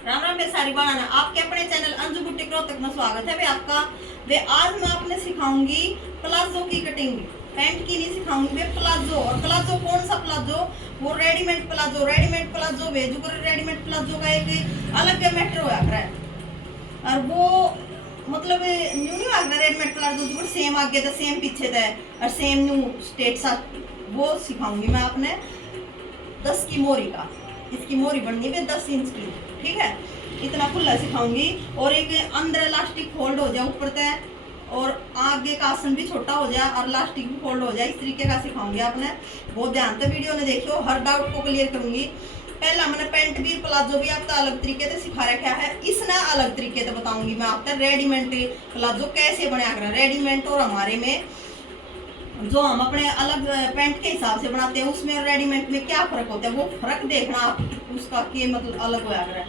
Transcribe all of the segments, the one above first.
राम राम मेरे सारी बनाना आपके अपने चैनल अंजू बुटीक रोहतक में स्वागत है वे आपका। वे आज मैं आपने सिखाऊंगी प्लाजो की कटिंग। पैंट की नहीं सिखाऊंगी वे प्लाजो। और प्लाजो कौन सा प्लाजो? वो रेडीमेड प्लाजो। रेडीमेड प्लाजो वे जो रेडीमेड प्लाजो का एक अलग मैटर हुआ है। और वो मतलब न्यू नहीं आगना रेडीमेड प्लाजो जो सेम आगे था सेम पीछे था और सेम न्यू स्टेट सा वो सिखाऊंगी मैं आपने 10 की मोरी का। इसकी मोरी बननी है 10 इंच की, ठीक है। इतना खुला सिखाऊंगी और एक अंदर इलास्टिक फोल्ड हो जाए ऊपर तय और आगे का आसन भी छोटा हो जाए और इलास्टिक भी फोल्ड हो जाए, इस तरीके का सिखाऊंगी आपने। बहुत ध्यान से वीडियो ने देखियो, हर डाउट को क्लियर करूंगी। पहला मैंने पैंट भी प्लाजो भी आपका अलग तरीके से सिखा रखा है, इसना अलग तरीके से बताऊंगी मैं आपका रेडीमेड प्लाजो कैसे बनाया करें। रेडीमेड और हमारे में जो हम अपने अलग पैंट के हिसाब से बनाते हैं उसमें रेडीमेड में क्या फर्क होता है, वो फर्क देखना आप उसका के मतलब अलग होया करे।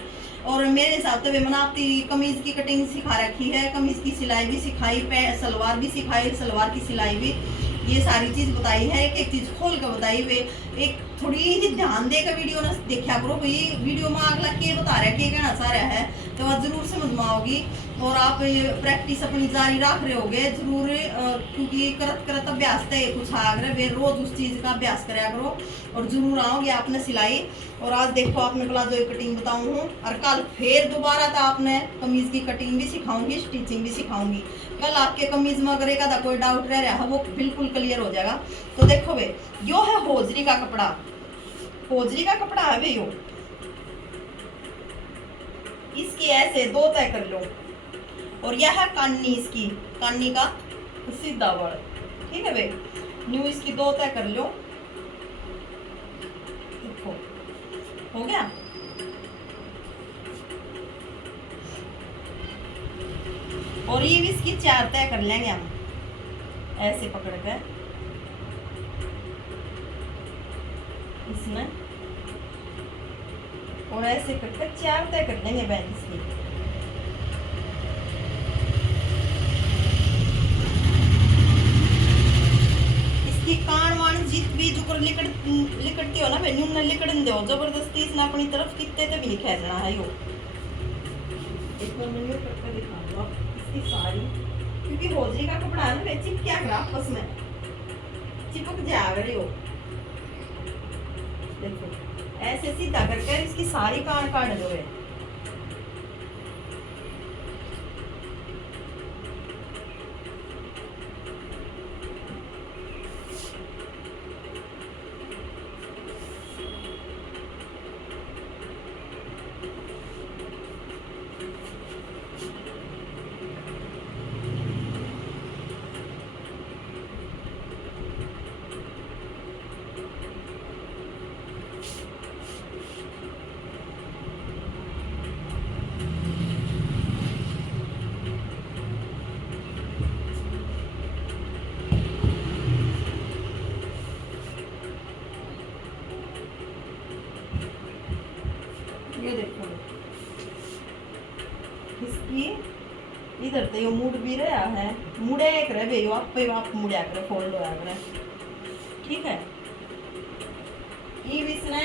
और मेरे हिसाब से मैंने आपकी कमीज की कटिंग सिखा रखी है, कमीज की सिलाई भी सिखाई, सलवार भी सिखाई, सलवार की सिलाई भी, ये सारी चीज बताई है। एक एक चीज खोल कर बताई हुए एक थोड़ी ही ध्यान देकर वीडियो ना देखा करो भाई। वीडियो में अगला के बता रहा है के कहना चाह रहा है तो वह जरूर समझ में आओगी। और आप प्रैक्टिस अपनी जारी रख रहे होगे जरूर, क्योंकि करत करत अभ्यास तय कुछ आग्रह वे रोज उस चीज का अभ्यास कराया करो और जरूर आओगे आपने सिलाई। और आज देखो आपने प्लाजो की कटिंग बताऊँ हूँ और कल फिर दोबारा था आपने कमीज की कटिंग भी सिखाऊंगी, स्टिचिंग भी सिखाऊंगी। कल आपके कमीज में अगर एक आधा कोई डाउट रह रहा है वो बिल्कुल क्लियर हो जाएगा। तो देखो वे यो है होजरी का कपड़ा, होजरी का कपड़ा है वे यो। इसकी ऐसे दो तय कर लो और यह है कानी, इसकी कानी का सीधा बड़, ठीक है वे। न्यू इसकी दो तय कर लो, देखो हो गया। और ये भी इसकी 4 तय कर लेंगे हम ऐसे पकड़ कर इसमें और ऐसे करके 4 तय कर लेंगे बहन इसकी। इसकी कान वान जीत भी जो लिकड़ती हो ना बहन उन्हें लिकड़न दो जबरदस्ती, इसने अपनी तरफ कितने तक भी नहीं खेचना है यो। एक बार मैं करके दिखा दूँ इसकी सारी, क्योंकि होजरी का कपड़ा है ना चिपकिया कर आपस में चिपक जाएगा यो। देखो ऐसे सीधा करके इसकी सारी कान काट दो है। ये देखो इसकी इधर तो यो मुड़ भी रहा है, मुड़े एक रहे यो आप मुड़िया करे फोल्ड होया करे, ठीक है। ये भी इसने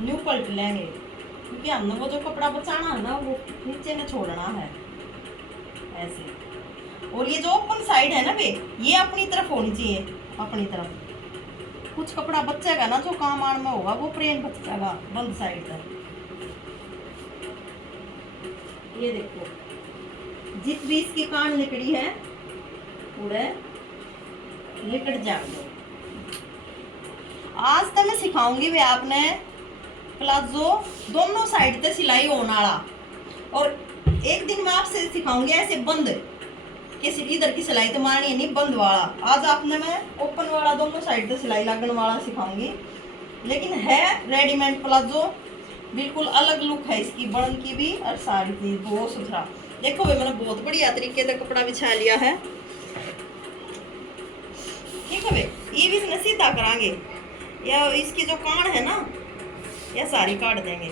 न्यू पलट लेंगे क्योंकि हमने वो जो कपड़ा बचाना है ना वो नीचे में छोड़ना है ऐसे। और ये जो ओपन साइड है ना वे ये अपनी तरफ होनी चाहिए, अपनी तरफ। कुछ कपड़ा बचेगा ना जो काम आड़ में होगा वो प्लेन बच जाएगा बंद साइड तक। ये देखो जित भी इसकी कान लिकड़ी है पूरे लिकड़ जाएंगे। आज तक मैं सिखाऊंगी वे आपने प्लाजो दोनों साइड से सिलाई होने वाला। और एक दिन मैं आपसे सिखाऊंगी ऐसे बंद के इधर की सिलाई तो मारनी है नहीं बंद वाला। आज आपने मैं ओपन वाला दोनों साइड से सिलाई लगने वाला सिखाऊंगी। लेकिन है रेडीमेड प्लाजो बिल्कुल अलग लुक है इसकी, बड़न की भी और साड़ी की बहुत सुथरा। देखो भाई मैंने बहुत बढ़िया तरीके से कपड़ा बिछा लिया है, ठीक है भाई। ये भी इसमें सीधा करांगे या इसकी जो कान है ना या सारी काट देंगे।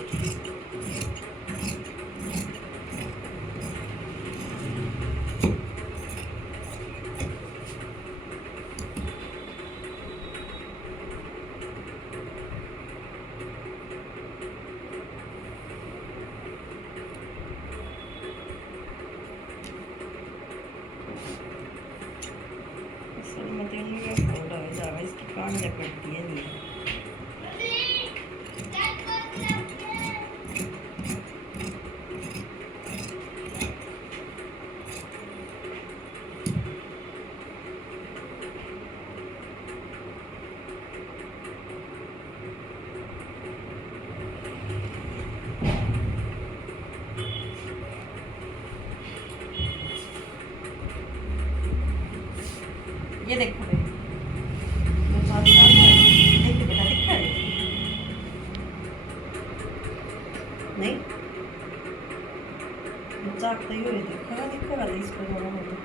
सामने पड़ती है नहीं। ये देखो देखो बेटा दिखा है नहीं जागते ही दिखेगा दिखेगा तो इसको दोनों होगा।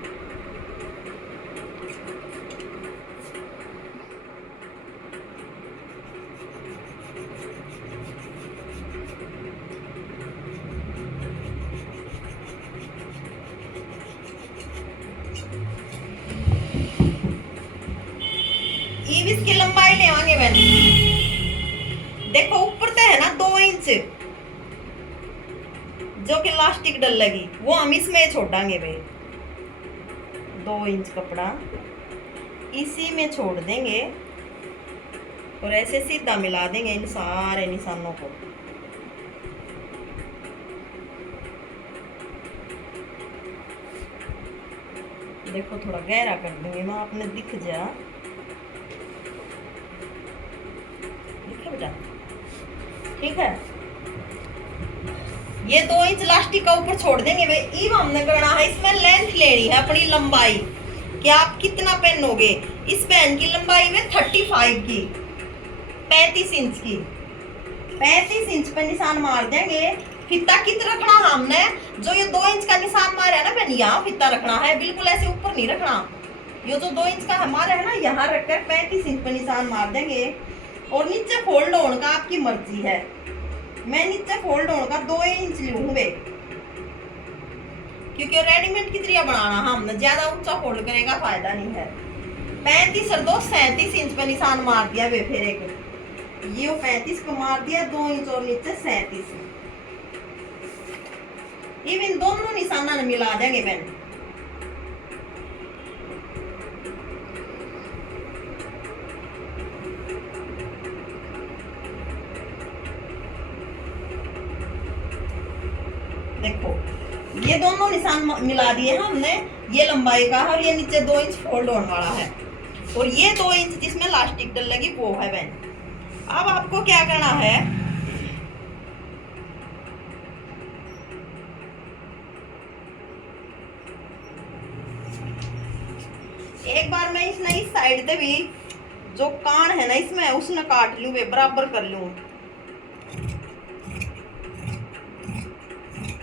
इसकी लंबाई लेवांगे मैंने देखो ऊपर तो है ना 2 इंच जो कि लास्टिक डल लगी वो हम इसमें छोड़ांगे भाई 2 इंच कपड़ा इसी में छोड़ देंगे और ऐसे सीधा मिला देंगे इन सारे निशानों को। देखो थोड़ा गहरा कर देंगे ना आपने दिख जा बेटा ठीक है। ये 2 इंच लास्टिक का ऊपर छोड़ देंगे भाई। अब हमने करना है इसमें लेंथ लेनी है अपनी लंबाई कि आप कितना पहनोगे। इस पेन की लंबाई में 35 की 35 इंच की 35 इंच पे निशान मार देंगे। फीता कितना रखना हमने जो ये 2 इंच का निशान मारा है ना पेन यहाँ फीता रखना है बिल्कुल ऐसे ऊपर नहीं रखना। ये जो 2 इंच का हमारा है ना यहाँ रखकर 35 इंच पे निशान मार देंगे और नीचे फोल्ड होने का आपकी मर्जी है। मैं नीचे फोल्ड होने का 2 इंच लूंगे क्योंकि रेडीमेड की तरह बनाना हमने ज्यादा ऊंचा फोल्ड करेगा फायदा नहीं है। 35 और 2 37 इंच पे निशान मार दिया वे फिर एक ये 35 को मार दिया 2 इंच और नीचे 37 इन दोनों निशाना मिला देंगे पेन। देखो ये दोनों निशान मिला दिए हमने। ये लंबाई का है और ये नीचे 2 इंच फोल्ड होने वाला है और ये 2 इंच जिसमें लास्टिक डल लगी वो है पेन। अब आपको क्या करना है एक बार मैं इसने इस साइड से भी जो कान है ना इसमें उसने काट लूं बराबर कर लूं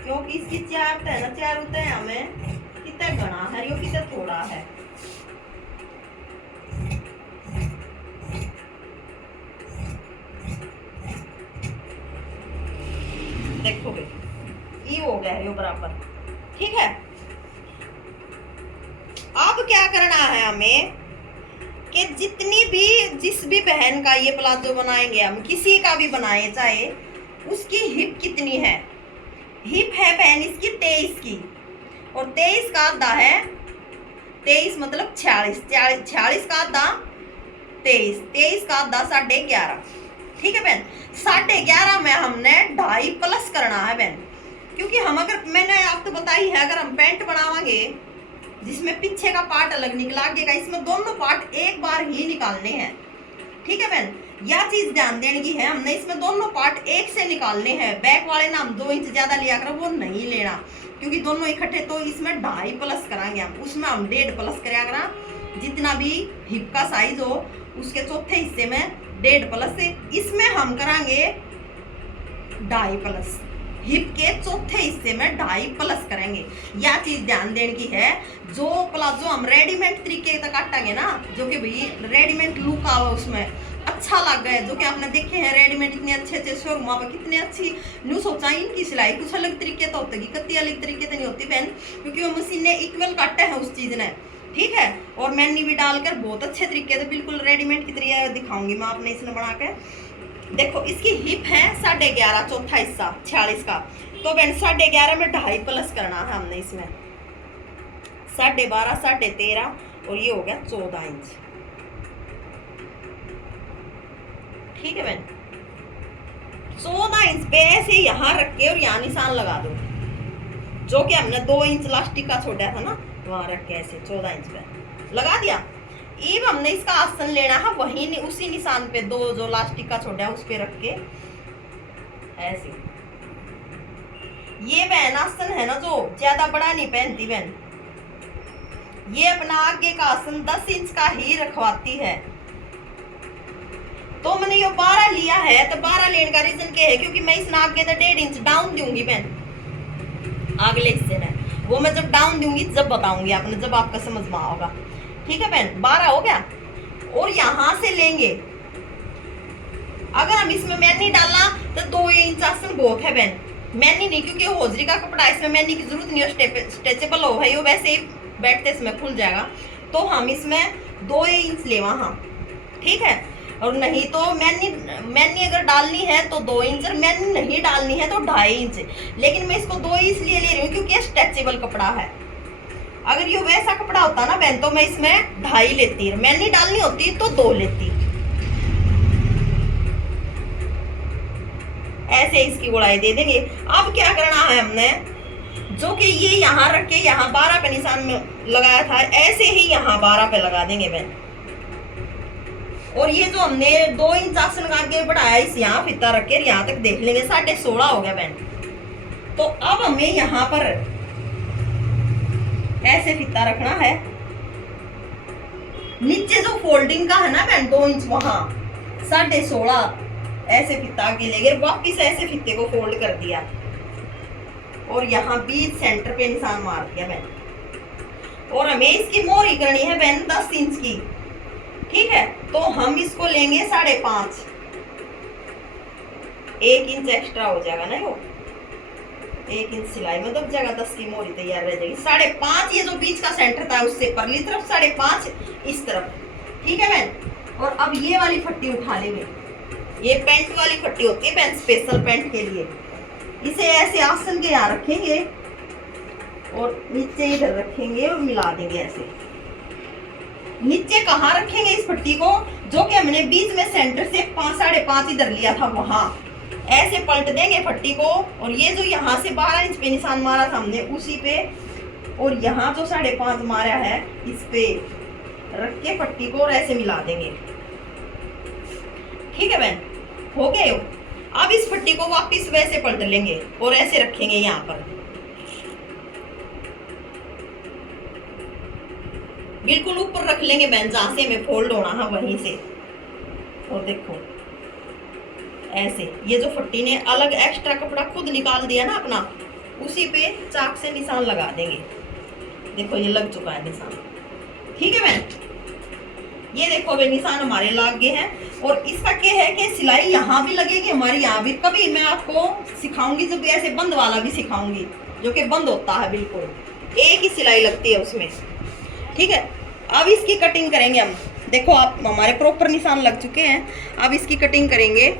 क्योंकि इसकी 4 तय ना 4 तय हमें कितना घना है यो कितना थोड़ा है। देखो भाई ये हो गया है यो बराबर ठीक है। अब क्या करना है हमें कि जितनी भी जिस भी बहन का ये प्लाजो बनाएंगे हम किसी का भी बनाए चाहे उसकी हिप कितनी है। हिप है बहन इसकी 23 की और 23 का आधा है 23 मतलब 46 का आधा 23 का आधा 11.5 ठीक है बहन। 11.5 में हमने 2.5 प्लस करना है बहन क्योंकि हम अगर मैंने आपको बताई है अगर हम पैंट बनावांगे जिसमें पीछे का पार्ट अलग निकलागेगा इसमें दोनों पार्ट एक बार ही निकालने हैं ठीक है बहन। यह चीज ध्यान देने की है हमने इसमें दोनों पार्ट एक से निकालने हैं। बैक वाले ना हम 2 इंच ज्यादा लिया कर वो नहीं लेना क्योंकि दोनों इकट्ठे तो इसमें 2.5 प्लस कराएंगे हम उसमें हम 1.5 प्लस कराया करा। जितना भी हिप का साइज हो उसके चौथे हिस्से में 1.5 प्लस इसमें हम कराएंगे 2.5 प्लस हिप के चौथे हिस्से में 2.5 प्लस करेंगे। यह चीज ध्यान देने की है। जो प्लाजो हम रेडीमेड तरीके से काटेंगे ना जो कि भाई रेडीमेड लुक आवा उसमें अच्छा लग गया जो कि आपने देखे हैं रेडीमेड इतने अच्छे शोरूम पर कितने अच्छी न्यू सोचा इनकी सिलाई कुछ अलग तरीके तो होती कत्ती अलग तरीके तो नहीं होती बहन क्योंकि वो मशीनें इक्वल काटे हैं उस चीज ने ठीक है। और मैंने भी डालकर बहुत अच्छे तरीके से बिल्कुल रेडीमेड की तरह दिखाऊंगी मैं आपने इसने बना के। देखो इसकी हिप है 11.5 चौथा हिस्सा 46 का तो बहन 11.5 में 2.5 प्लस करना है हमने इसमें 12.5 13.5 और ये हो गया 14 इंच ठीक है बहन। 14 इंच पे ऐसे यहाँ रख के और यहाँ निशान लगा दो, जो कि हमने 2 इंच लास्टिक का छोड़ा था ना, वहां रख के ऐसे 14 इंच पे लगा दिया। अब हमने इसका आसन लेना है वही उसी निशान पे, 2 जो लास्टिक का छोड़ा है उस पे रख के ऐसे। ये बहन आसन है ना जो ज्यादा बड़ा नहीं पहनती बहन, ये अपना आगे का आसन 10 इंच का ही रखवाती है। तो मैंने ये 12 लिया है, तो 12 लेने का रीजन क्या है, क्योंकि मैं इसमें आगे तो 1.5 इंच डाउन दूंगी बहन अगले हिस्से में, वो मैं जब डाउन दूंगी जब बताऊंगी आपने, जब आपका समझ में आओगा। ठीक है बहन, 12 हो गया। और यहां से लेंगे, अगर हम इसमें मैनी डालना तो 2 इंच आसन बहुत है बहन, मैनी नहीं, क्योंकि होजरी का कपड़ा इसमें मैनी की जरूरत नहीं है, स्ट्रेचेबल हो भाई, वो वैसे ही बैठते इसमें खुल जाएगा। तो हम इसमें 2 इंच ले वहां, ठीक है। और नहीं तो मैनी अगर डालनी है तो 2 इंच, और मैनी नहीं डालनी है तो 2.5 इंच। लेकिन मैं इसको 2 इसलिए ले रही हूँ क्योंकि ये स्ट्रेचेबल कपड़ा है। अगर ये वैसा कपड़ा होता ना बहन तो मैं इसमें 2.5 लेती, मैनी डालनी होती तो 2 लेती। ऐसे इसकी गुड़ाई दे देंगे। अब क्या करना है हमने, जो कि ये यहाँ रख के यहाँ 12 पे निशान में लगाया था, ऐसे ही यहाँ 12 पे लगा देंगे बहन। और ये जो हमने 2 इंच आसन का आगे बढ़ाया, इस यहाँ फीता रख के यहाँ तक देख लेंगे, 16.5 हो गया बहन। तो अब हमें यहाँ पर ऐसे फीता रखना है, नीचे जो फोल्डिंग का है ना बहन 2 इंच, वहां 16.5 ऐसे फीता आगे ले गए, वापिस ऐसे फीते को फोल्ड कर दिया और यहाँ बीच सेंटर पे निशान मार दिया बहन। और हमें इसकी मोहरी करनी है बहन 10 इंच की, ठीक है। तो हम इसको लेंगे 5.5, 1 इंच एक्स्ट्रा हो जाएगा ना, वो 1 इंच सिलाई में दब जाएगा, 10 की मोहरी तैयार रह जाएगी। 5.5 ये जो बीच का सेंटर था उससे परली तरफ, 5.5 इस तरफ, ठीक है बहन। और अब ये वाली फट्टी उठा लेंगे, ये पैंट वाली फट्टी होती है बहन स्पेशल पैंट के लिए। इसे ऐसे आसन के यहाँ रखेंगे और नीचे इधर रखेंगे और मिला देंगे ऐसे। नीचे कहाँ रखेंगे इस फट्टी को, जो कि हमने बीच में सेंटर से 5.5 इधर लिया था, वहां ऐसे पलट देंगे फट्टी को। और ये जो यहाँ से 12 इंच पे निशान मारा था हमने उसी पे, और यहाँ जो 5.5 मारा है इस पे रख के फट्टी को और ऐसे मिला देंगे, ठीक है बहन। हो गए हो। अब इस फट्टी को वापस वैसे पलट लेंगे और ऐसे रखेंगे यहाँ पर, बिल्कुल ऊपर रख लेंगे बहन, जहां से हमें फोल्ड होना है वहीं से। और देखो ऐसे, ये जो फट्टी ने अलग एक्स्ट्रा कपड़ा खुद निकाल दिया ना अपना, उसी पे चाक से निशान लगा देंगे। देखो ये लग चुका है निशान, ठीक है बहन। ये देखो भाई निशान हमारे लग गए हैं। और इसका क्या है कि सिलाई यहाँ भी लगेगी हमारी, यहाँ भी। कभी मैं आपको सिखाऊंगी जब ऐसे बंद वाला भी सिखाऊंगी, जो कि बंद होता है, बिल्कुल एक ही सिलाई लगती है उसमें, ठीक है। अब इसकी कटिंग करेंगे हम। देखो आप हमारे प्रॉपर निशान लग चुके हैं, अब इसकी कटिंग करेंगे।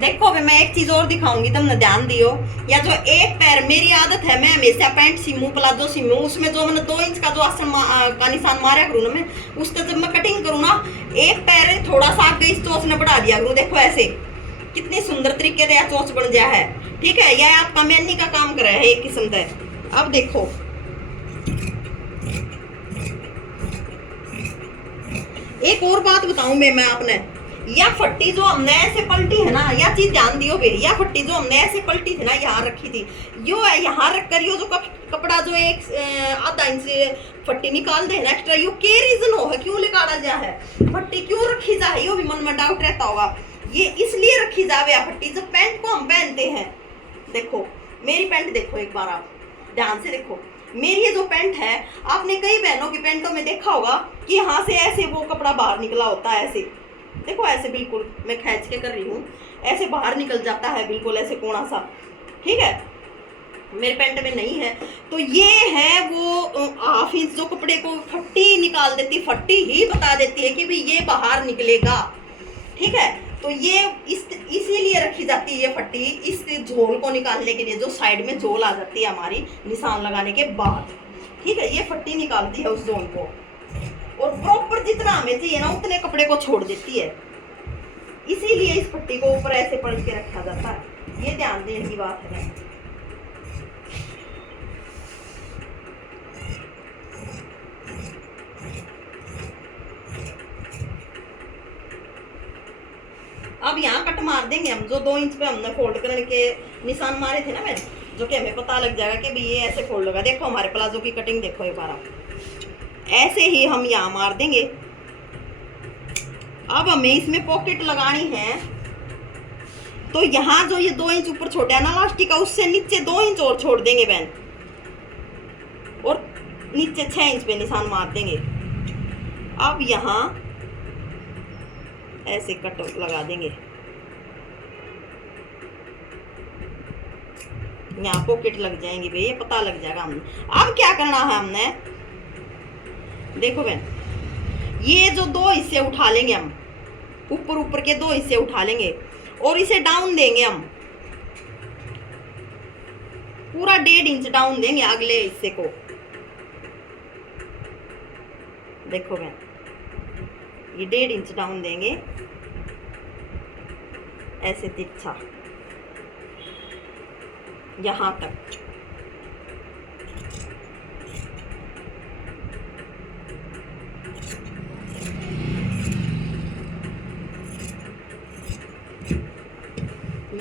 देखो भी मैं एक चीज और दिखाऊंगी, तुमने ध्यान दियो। या जो एक पैर, मेरी आदत है मैं हमेशा पैंट सीमू प्लाजो सीमू, उसमें जो मैंने 2 इंच का जो आसन का निशान मारा करूँ ना मैं, उसका जब मैं कटिंग करूँ ना, एक पैर थोड़ा सा आगे इस चोच ने बढ़ा दिया करूँ। देखो ऐसे कितनी सुंदर तरीके से यह चोच बन गया है, ठीक है। यह आपका मैनी का काम कर रहा है एक किस्म का। अब देखो एक और बात बताऊं मैं आपने, या फट्टी जो हमने ऐसे पलटी है ना, या चीज ध्यान दियो भाई, या फट्टी जो हमने ऐसे पलटी थी ना, यहाँ रखी थी, यो है यहाँ रख कर यो जो कपड़ा जो एक आधा इंच फट्टी निकाल दे ना एक्स्ट्रा, यो के रीजन हो है, क्यों निकाला जा है, फट्टी क्यों रखी जा है, यो भी मन में डाउट रहता होगा। ये इसलिए रखी जावे आ फट्टी जब पैंट को हम पहनते हैं। देखो मेरी पैंट देखो एक बार, आप ध्यान से देखो। मेरी ये जो पैंट है, आपने कई बहनों की पैंटों में देखा होगा कि यहाँ से ऐसे वो कपड़ा बाहर निकला होता है, ऐसे देखो, ऐसे बिल्कुल मैं खींच के कर रही हूँ, ऐसे बाहर निकल जाता है बिल्कुल ऐसे कोना सा, ठीक है। मेरे पैंट में नहीं है, तो ये है वो हाफ इंच जो कपड़े को फट्टी निकाल देती, फट्टी ही बता देती है कि भाई ये बाहर निकलेगा, ठीक है। तो ये इसीलिए रखी जाती है ये फट्टी, इस झोल को निकालने के लिए, जो साइड में झोल आ जाती है हमारी निशान लगाने के बाद, ठीक है। ये फट्टी निकालती है उस झोल को, और प्रॉपर जितना हमें चाहिए ना उतने कपड़े को छोड़ देती है, इसीलिए इस फट्टी को ऊपर ऐसे पलट के रखा जाता है। ये ध्यान देने की बात है। अब यहाँ कट मार देंगे हम, जो 2 इंच पे हमने फोल्ड करने के निशान मारे थे ना मैंने, जो कि हमें पता लग जाएगा कि भाई ये ऐसे फोल्ड होगा। देखो हमारे प्लाजो की कटिंग देखो एक बार, आप ऐसे ही हम यहाँ मार देंगे। अब हमें इसमें पॉकेट लगानी है, तो यहाँ जो ये 2 इंच ऊपर छोटा है ना इलास्टिक का, उससे नीचे 2 इंच और छोड़ देंगे बहन, और नीचे 6 इंच पे निशान मार देंगे। अब यहाँ ऐसे कट लगा देंगे, यहाँ पॉकेट लग जाएंगी भाई, ये पता लग जाएगा हमने। अब क्या करना है हमने, देखो बहन, ये जो 2 हिस्से उठा लेंगे हम, ऊपर ऊपर के 2 हिस्से उठा लेंगे और इसे डाउन देंगे हम, पूरा 1.5 इंच डाउन देंगे अगले हिस्से को। देखो बहन, ये 1.5 इंच डाउन देंगे ऐसे तिरछा यहाँ तक।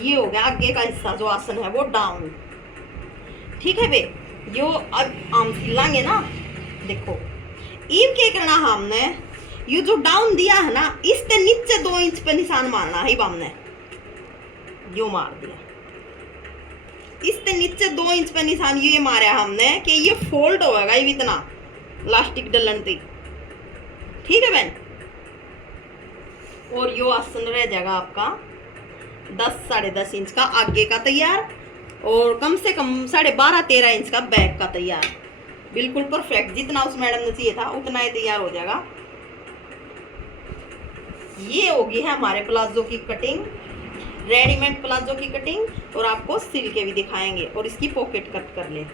ये हो गया आगे का हिस्सा जो आसन है वो डाउन, ठीक है बे। जो अब हम सिलांगे ना, देखो इब क्या करना है हमने, ये जो डाउन दिया है ना, इससे नीचे 2 इंच पे निशान मारना है। हमने यो मार दिया, इससे नीचे 2 इंच पे निशान ये मारा हमने कि ये फोल्ड होगा ये इतना इलास्टिक डलन थी, ठीक है बहन। और यो आसन रह जाएगा आपका 10 साढ़े 10 इंच का आगे का तैयार, और कम से कम 12.5-13 इंच का बैक का तैयार। बिल्कुल परफेक्ट, जितना उस मैडम ने चाहिए था उतना ही तैयार हो जाएगा। ये होगी है हमारे प्लाजो की कटिंग, रेडीमेड प्लाजो की कटिंग, और आपको सिल के भी दिखाएंगे। और इसकी पॉकेट कट कर ले।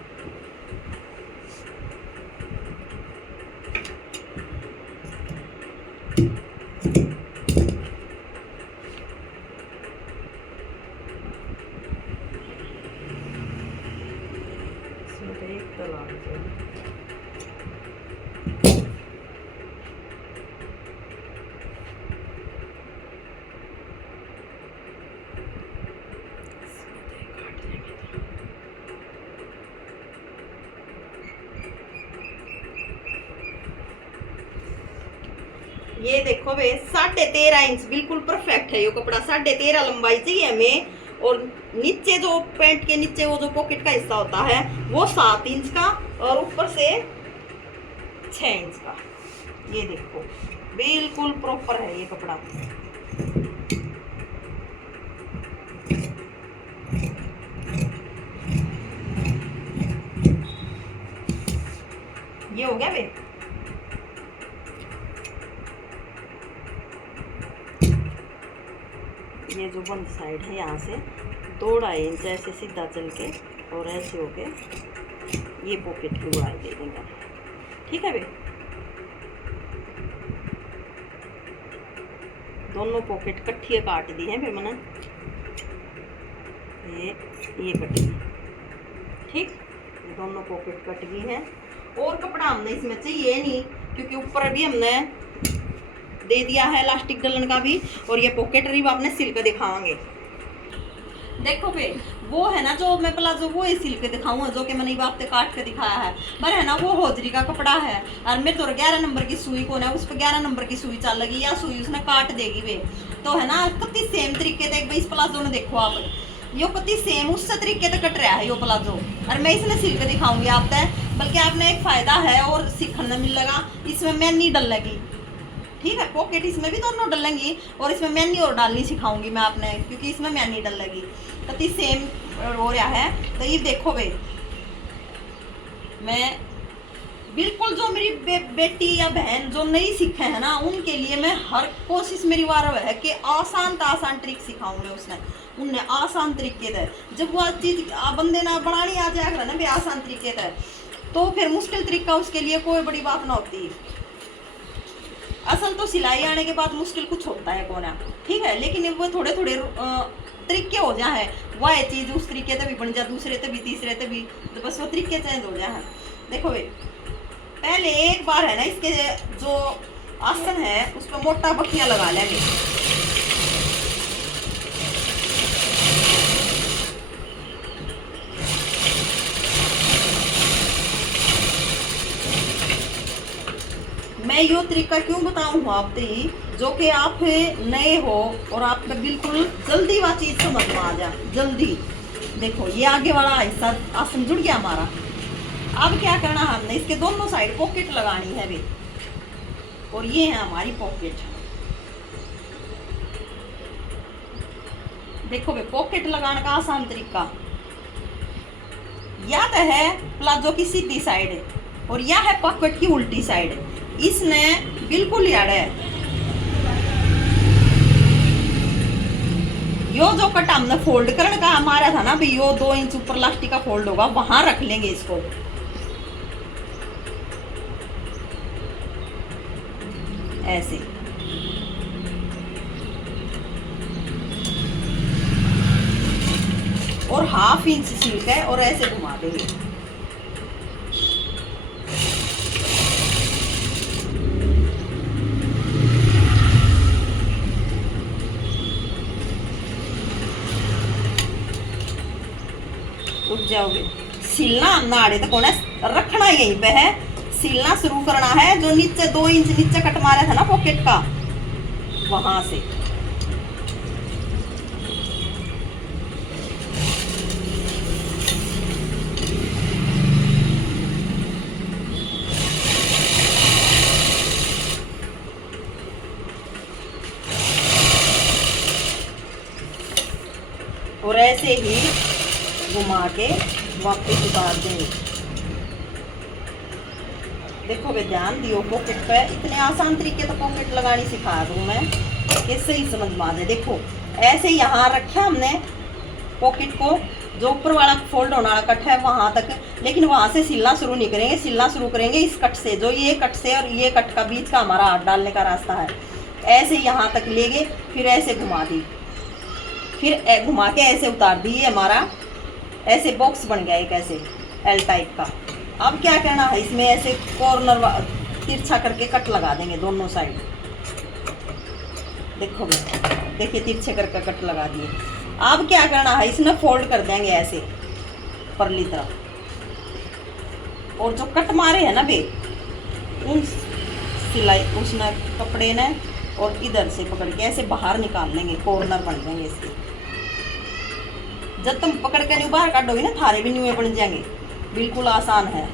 ये देखो बे 13.5 इंच बिल्कुल परफेक्ट है। ये कपड़ा 13.5 लंबाई चाहिए हमें, और नीचे जो पैंट के नीचे वो जो पॉकेट का हिस्सा होता है वो 7 इंच का, और ऊपर से 6 इंच का। ये देखो बिल्कुल प्रॉपर है ये कपड़ा। ये हो गया बे। ये जो बंद साइड है यहाँ से 2-2.5 इंच ऐसे सीधा चल के और ऐसे हो के ये पॉकेट की उड़ाई दे देंगे, ठीक है बे। दोनों पॉकेट कट्ठिए काट दी है बे मैंने, ये कट गई, ठीक। ये दोनों पॉकेट कट गई हैं। और कपड़ा हमने इसमें चाहिए नहीं, क्योंकि ऊपर भी हमने दे दिया है इलास्टिक डलन का भी, और ये पॉकेट रिब आपने सिल कर दिखावांगे। देखो बे वो है ना जो मैं प्लाजो वो ही सिल के दिखाऊँ, जो कि मैंने बाप काट के दिखाया है, पर है ना वो होजरी का कपड़ा है, और मेरे तो 11 नंबर की सुई को ना उस पर 11 नंबर की सुई चल लगी, या सुई उसने काट देगी वे, तो है ना कति सेम तरीके से। एक भाई इस प्लाजो ने देखो आप, यो कति सेम उस तरीके से कट रहा है यो प्लाजो, और मैं इसने सिल के दिखाऊंगी आप तय। बल्कि आपने एक फायदा है और सीखने मिलेगा, इसमें मैनी डलेगी, ठीक है, पॉकेट इसमें भी दोनों डलेंगी, और इसमें मैनी और डालनी सिखाऊंगी मैं आपने, क्योंकि इसमें मैनी डलेगी, कति सेम हो रहा है। तो ये देखो भाई, मैं बिल्कुल जो मेरी बेटी या बहन जो नहीं सीखे है ना, उनके लिए मैं हर कोशिश मेरी वार है कि आसान तो आसान ट्रिक सिखाऊंगे उसने, उनने आसान तरीके से। जब वो चीज़ बंदे ना बनानी आ जाया करे ना भी आसान तरीके से, तो फिर मुश्किल तरीका उसके लिए कोई बड़ी बात ना होती। असल तो सिलाई आने के बाद मुश्किल कुछ होता है कौन है, ठीक है, लेकिन वो थोड़े थोड़े तरीके हो जाए, वह चीज़ उस तरीके से भी बन जाए, दूसरे से भी तीसरे से भी, तो बस वो तरीके चेंज हो जाए। देखो भाई, पहले एक बार है ना इसके जो आसन है उस पर मोटा बखिया लगा लेंगे, मैं यो तरीका क्यों बताऊँ आप ही, जो कि आप नए हो और आपका बिल्कुल जल्दी वह चीज़ समझ में आ जाए जल्दी। देखो ये आगे वाला हिस्सा आसन जुड़ गया हमारा। अब क्या करना है, हमने इसके दोनों साइड पॉकेट लगानी है भी, और ये है हमारी पॉकेट। देखो भाई, पॉकेट लगाने का आसान तरीका या तो है प्लाजो की सीधी साइड, और या है पॉकेट की उल्टी साइड। इसने बिल्कुल यार है यो जो कट हमने फोल्ड करने का हमारा था ना भी, यो 2 इंच ऊपर लास्टिक का फोल्ड होगा, वहां रख लेंगे इसको ऐसे, और 1/2 इंच सील है और ऐसे घुमा देंगे। रुक जाओगे, सिलना नाड़े तो कौन है, रखना यहीं पे है, सिलना शुरू करना है जो नीचे 2 इंच नीचे कट मारा था ना पॉकेट का, वहां से। और ऐसे ही घुमा के वापस उतार देंगे। देखो बे, ध्यान दियो पॉकेट पे, इतने आसान तरीके से पॉकेट लगानी सिखा दूँ मैं, कैसे ही समझ में आ जाए। देखो ऐसे यहाँ रखा हमने पॉकेट को, जो ऊपर वाला फोल्ड होने वाला कट है वहाँ तक, लेकिन वहाँ से सिलना शुरू नहीं करेंगे, सिलना शुरू करेंगे इस कट से, जो ये कट से और ये कट का बीच का हमारा हाथ डालने का रास्ता है। ऐसे यहाँ तक ले गए, फिर ऐसे घुमा दी, फिर घुमा के ऐसे उतार दी, ये हमारा ऐसे बॉक्स बन गया एक ऐसे एल टाइप का। अब क्या करना है, इसमें ऐसे कॉर्नर तिरछा करके कट लगा देंगे दोनों साइड। देखो देखिए, तिरछे करके कट लगा दिए। अब क्या करना है, इसमें फोल्ड कर देंगे ऐसे परली तरफ, और जो कट मारे है ना बे, उन सिलाई उसने कपड़े ने और इधर से पकड़ के ऐसे बाहर निकाल लेंगे, कॉर्नर बन जाएंगे इसके। जब तुम पकड़ के न्यू बाहर काटोगे ना, थारे भी न्यू बन जाएंगे, बिल्कुल आसान है।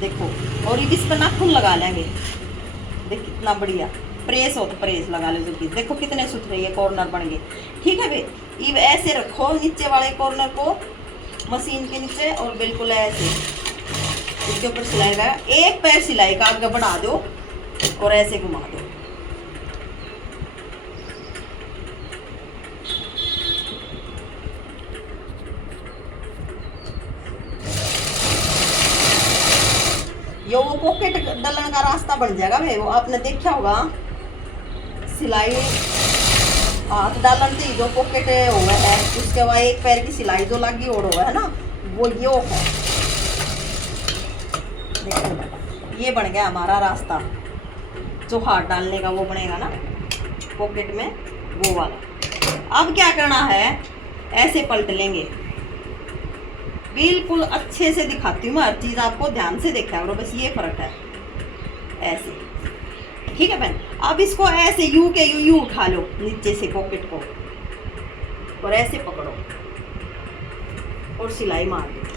देखो, और इस पर नाखून लगा लेंगे, देख कितना बढ़िया, प्रेस हो तो प्रेस लगा ले जो। देखो कितने सुथरे ये कॉर्नर बन गए, ठीक है भाई। ये ऐसे रखो नीचे वाले कॉर्नर को मशीन के नीचे, और बिल्कुल ऐसे इसके ऊपर सिलाई लगा, एक पैर सिलाई का आगे बढ़ा दो और ऐसे घुमा दो। यो वो पॉकेट डालने का रास्ता बन जाएगा भाई। वो आपने देखा होगा सिलाई हाथ डालन से जो पॉकेट हो गया है, उसके बाद एक पैर की सिलाई जो लगी और हुआ है ना, वो यो है। देखो ये बन गया हमारा रास्ता, जो हाथ डालने का वो बनेगा ना पॉकेट में, वो वाला। अब क्या करना है, ऐसे पलट लेंगे बिल्कुल अच्छे से दिखाती हूँ मैं हर चीज, आपको ध्यान से देखा करो, बस ये फर्क है। ऐसे, ठीक है बहन। अब इसको ऐसे यू के यू उठा लो नीचे से पॉकेट को, और ऐसे पकड़ो और सिलाई मार दो।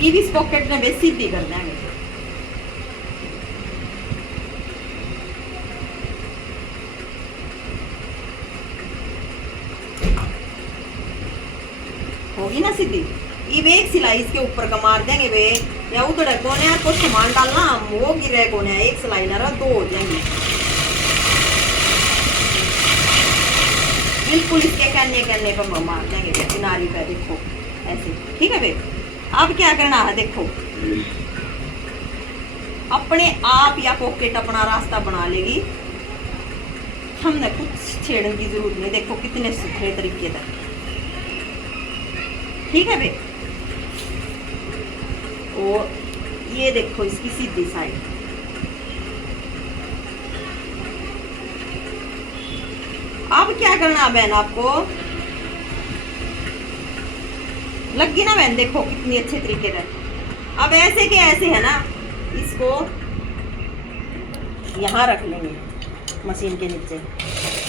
ये भी इस पॉकेट में भी सीधी कर देंगे। होगी ना सीधी। ये वे एक सिलाई इसके ऊपर का मार देंगे वे, या उधर कोने आपको सामान डालना वो गिरे कोने, एक सिलाई ना रहा, 2 हो जाएंगी। बिल्कुल इसके कहने पर मार देंगे किनारी पे, देखो ऐसे, ठीक है बे। अब क्या करना है, देखो अपने आप या पॉकेट अपना रास्ता बना लेगी, हमने कुछ छेड़ने की जरूरत नहीं। देखो कितने सुथरे तरीके से, ठीक है बे। और ये देखो इसकी सीधी साइड, अब क्या करना है बहन, आपको लगी ना बहन, देखो कितनी अच्छे तरीके से। अब ऐसे के ऐसे है ना, इसको यहाँ रख लेंगे मशीन के नीचे,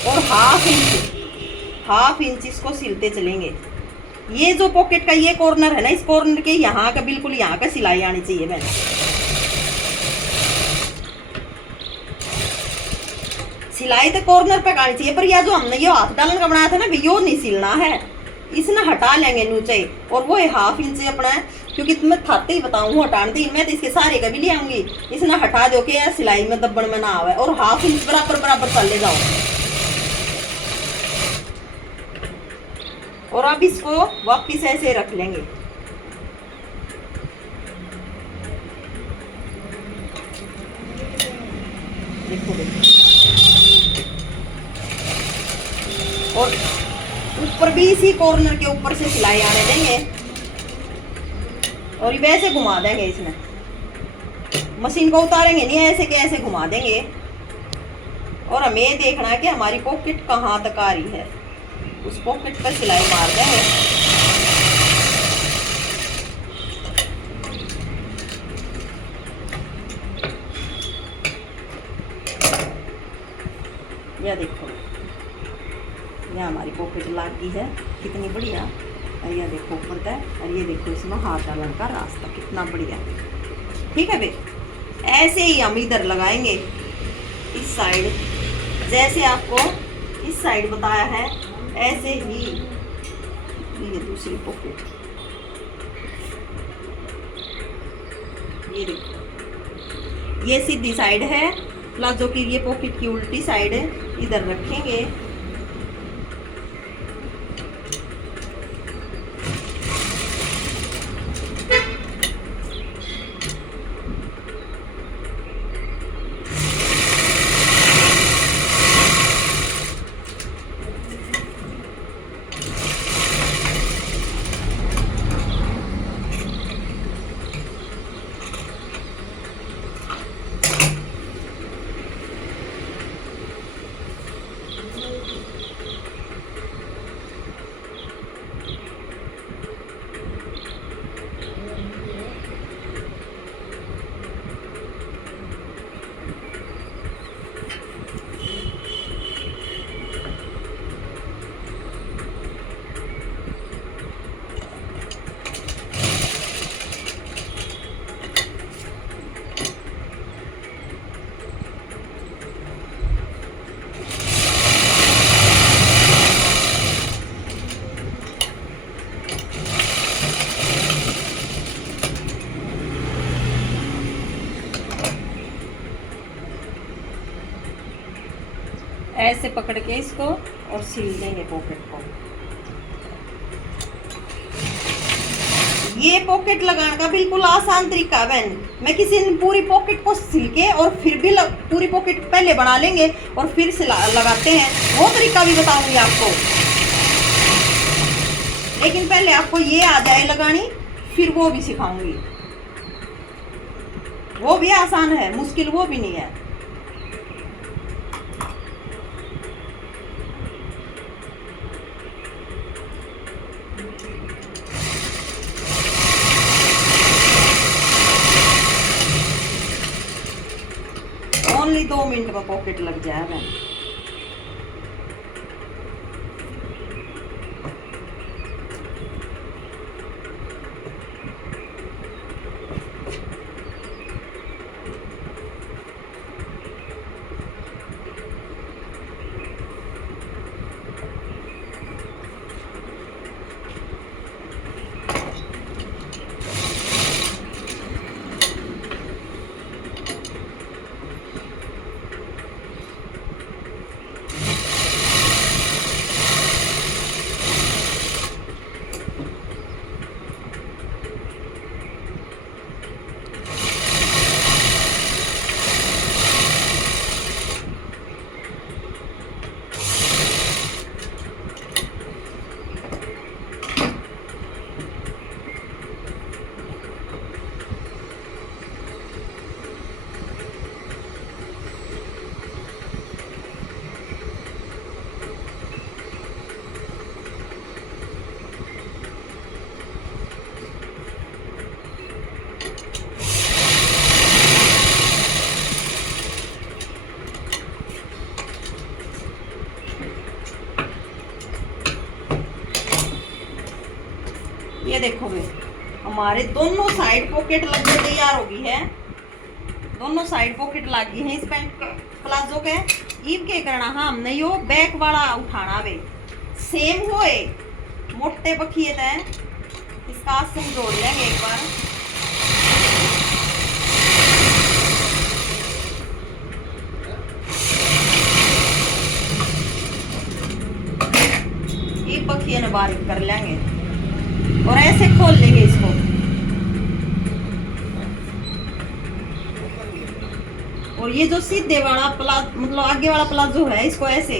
और हाफ इंच इसको सिलते चलेंगे। ये जो पॉकेट का ये कॉर्नर है ना, इस कॉर्नर के यहाँ का बिल्कुल यहाँ का सिलाई आनी चाहिए बहन। सिलाई तो कॉर्नर पे आनी चाहिए, पर यह जो हमने ये हाथ डालने का बनाया था ना, यो नहीं सिलना है, इसने हटा लेंगे नीचे, और वो हाफ इंच अपना है, क्योंकि मैं थाते ही बताऊँ हटाने दी, मैं तो इसके सारे का भी ले आऊंगी। इसने हटा दो के सिलाई में दब्बन में ना आवे, और हाफ इंच बराबर चले जाओ। और अब इसको वापिस ऐसे रख लेंगे। देखो और ऊपर भी इसी कॉर्नर के ऊपर से सिलाई आने देंगे, और ये वैसे घुमा देंगे। इसमें मशीन को उतारेंगे नहीं, ऐसे के ऐसे घुमा देंगे, और हमें देखना है कि हमारी पॉकेट कहाँ तक आ रही है, उस पॉकेट पर सिलाई मार देंगे। यह देखो, यह हमारी पॉकेट लग गई है, कितनी बढ़िया। और यह देखो ऊपर तक, और ये देखो इसमें हाथ डालने का रास्ता कितना बढ़िया, ठीक है बे। ऐसे ही हम इधर लगाएंगे इस साइड, जैसे आपको इस साइड बताया है, ऐसे ही ये दूसरी पॉकेट, ये देखो ये सीधी साइड है प्लाजो की, ये पॉकेट की उल्टी साइड है, इधर रखेंगे। ऐसे पकड़ के इसको और सिल देंगे पॉकेट को। ये पॉकेट लगाने का बिल्कुल आसान तरीका है बहन। मैं किसी ने पूरी पॉकेट को सिल के और फिर भी पूरी पॉकेट पहले बना लेंगे और फिर से लगाते हैं, वो तरीका भी बताऊंगी आपको। लेकिन पहले आपको ये आ जाए लगानी, फिर वो भी सिखाऊंगी। वो भी आसान है, मुश्किल वो भी नहीं है। ओनली 2 मिनट में पॉकेट लग जाएगा। ये देखो भाई, हमारे दोनों साइड पॉकेट लगभग तैयार हो गई है। दोनों साइड पॉकेट लग गई है इस पैंट प्लाजो के। इब के करना, हमने यो बैक वाला उठाना वे सेम होए मोटे बखिए थे, इसका आसन जोड़ लेंगे एक बार। ये बखिए ने बारीक कर लेंगे और ऐसे खोल लेंगे इसको। और ये जो सीधे वाला मतलब आगे वाला प्लाजो है, इसको ऐसे,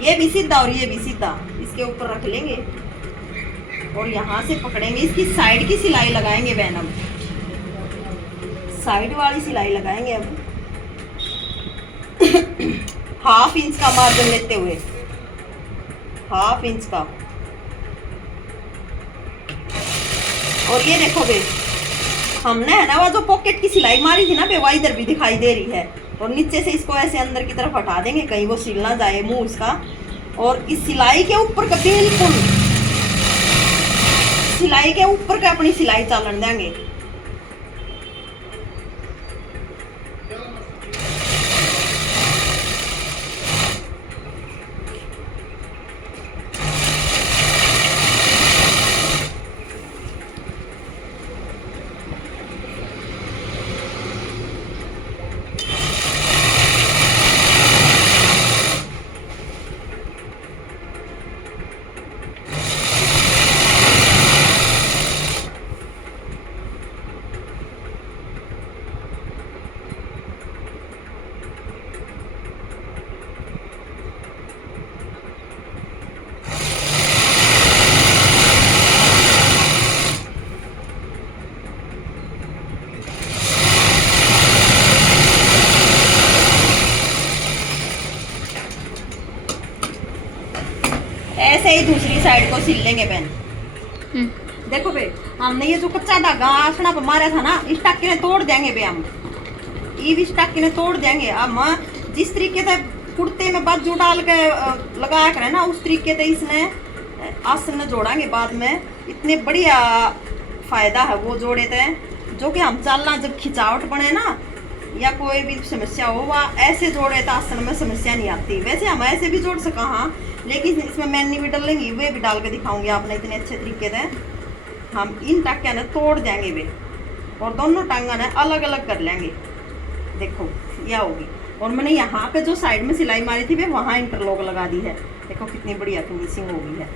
ये भी सीधा और ये भी सीधा इसके ऊपर रख लेंगे और यहाँ से पकड़ेंगे। इसकी साइड की सिलाई लगाएंगे बहन, अब साइड वाली सिलाई लगाएंगे। अब 1/2 इंच का मार्जिन लेते हुए, 1/2 इंच का। और ये देखो बे, हमने है ना वो जो पॉकेट की सिलाई मारी थी ना बे, वो इधर भी दिखाई दे रही है। और नीचे से इसको ऐसे अंदर की तरफ हटा देंगे, कहीं वो सिल ना जाए मुंह इसका। और इस सिलाई के ऊपर का बिल्कुल सिलाई के ऊपर का अपनी सिलाई चालन देंगे। ऐसे ही दूसरी साइड को सिल लेंगे बहन। देखो बे, हमने ये जो कच्चा धागा आसना पर मारा था ना, इस टाके ने तोड़ देंगे बे हम। ये भी इस टाके ने तोड़ देंगे। अब जिस तरीके से कुर्ते में बाजू डाल के लगाया करे ना, उस तरीके से इसने आसन में जोड़ांगे बाद में। इतने बढ़िया फायदा है वो जोड़े थे, जो कि हम चलना जब खिंचावट बने ना या कोई भी समस्या हो, वह ऐसे जोड़े तो आसन में समस्या नहीं आती। वैसे हम ऐसे भी जोड़ सका हाँ, लेकिन इसमें मैंने भी डालेंगी, वे भी डाल के दिखाऊंगी आपने इतने अच्छे तरीके से। हम इन टांगे ने तोड़ देंगे वे और दोनों टांगा ने अलग अलग कर लेंगे। देखो यह होगी। और मैंने यहाँ पे जो साइड में सिलाई मारी थी वे वहाँ इंटरलॉक लगा दी है। देखो कितनी बढ़िया फिनिशिंग हो गई है।